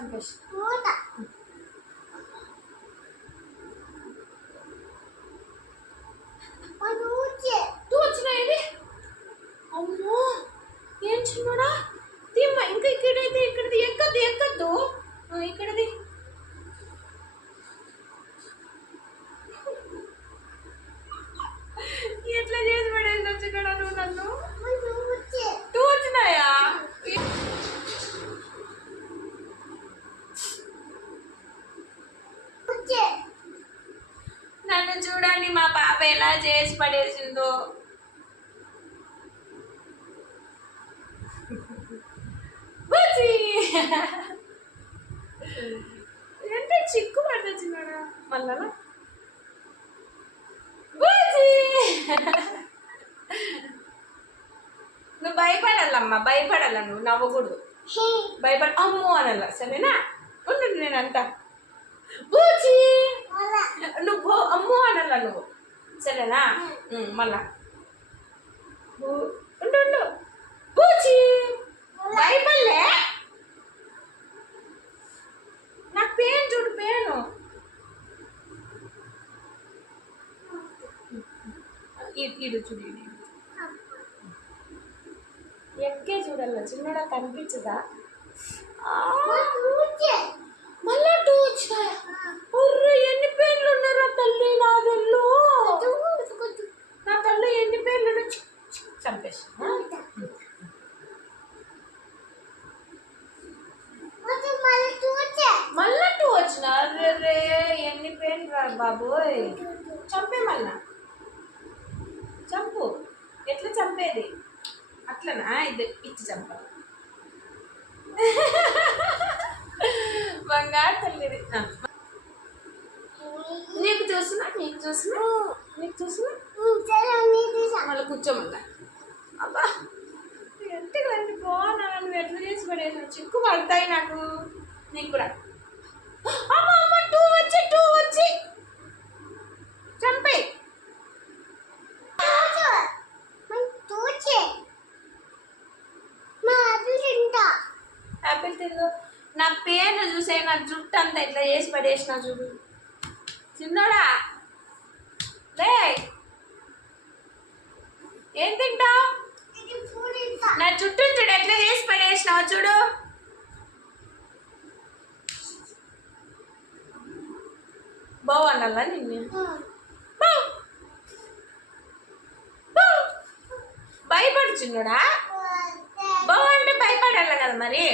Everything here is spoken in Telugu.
చంపేసి వచ్చినాయి. అమ్మో ఏం చిన్నోడా తీమ్మ. ఇంకా ఇక్కడైతే ఇక్కడది ఎక్కద్దు ఎక్కద్దు. ఇక్కడది ఎట్లా చేసి పడేసి వచ్చినాడా నువ్వు నన్ను? టూ వచ్చినాయా? నన్ను చూడండి మా పాప ఎలా చేసి పడేసిందో. అంటే చిక్కు పడుతున్నాడా మళ్ళా? నువ్వు భయపడాలమ్మా, భయపడాల. నువ్వు నవ్వకూడదు, భయపడ అమ్మో అనల్ల. సరేనా? ఉండు నేనంతా బూచి నువ్వు అమ్మో అనల్ల నువ్వు. సరేనా? మళ్ళా ఉండు ఉండు. బూచి భయపడలే. నాకు పేను చూడు, పేను. ఇడు చూడు, ఎక్కే చూడాల. చిన్నడా కనిపించదా? మళ్ళా టూ వచ్చినాయా? ఎన్ని పేర్లు ఉన్నారా తల్లి నా తల్లు? నా తల్లి ఎన్ని పేర్లు చంపేసి మళ్ళా టూ వచ్చిన. రే ఎన్ని పేర్లు రా బాబోయ్. చంపే మళ్ళా చంపు. ఎట్లా చంపేది? అట్లనా? ఇది ఇచ్చి చంపాలి. బంగారు తల్లిది. నీకు చూస్తున్నా, నీకు చూస్తున్నా, నీకు చూస్తున్నా. మళ్ళీ కూర్చోమన్నా. అబ్బా ఎంత రండి బాగున్నా. నువ్వు ఎట్లా చేసి పడేసావు? చిక్కు పడతాయి నాకు. నీకు కూడా అమ్మ అమ్మ టూ వచ్చి చంపే. యాపిల్ తిందు. నా పేరు చూసే, నా జుట్టు అంతా ఇట్లా చేసి పడేసిన చూడు. చిన్నోడా లే ఏం తింటావు? నా జుట్టు చూడు ఎట్లా చేసి పడేసినావు చూడు. బావన్నల్లా నిన్ను భయపడు చిన్నోడా. బావ అంటే భయపడాలి కదా మరి.